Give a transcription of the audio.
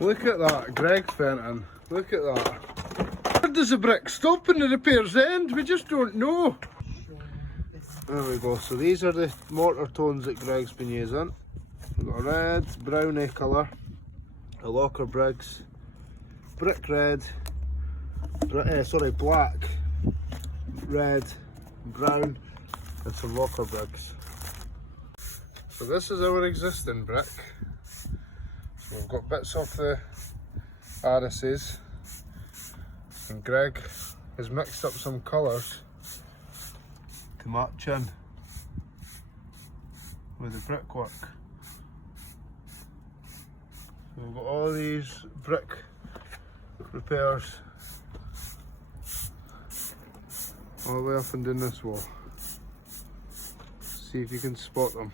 Look at that, Greg Fenton. Look at that. Where does the brick stop and the repairs end? We just don't know. There we go. So these are the mortar tones that Greg's been using. We've got a red, browny colour, a locker bricks, brick red, black, red, brown, and some locker bricks. So this is our existing brick. So we've got bits of the RSs, and Greg has mixed up some colours to match in with the brickwork. So we've got all these brick repairs all the way up and down this wall. See if you can spot them.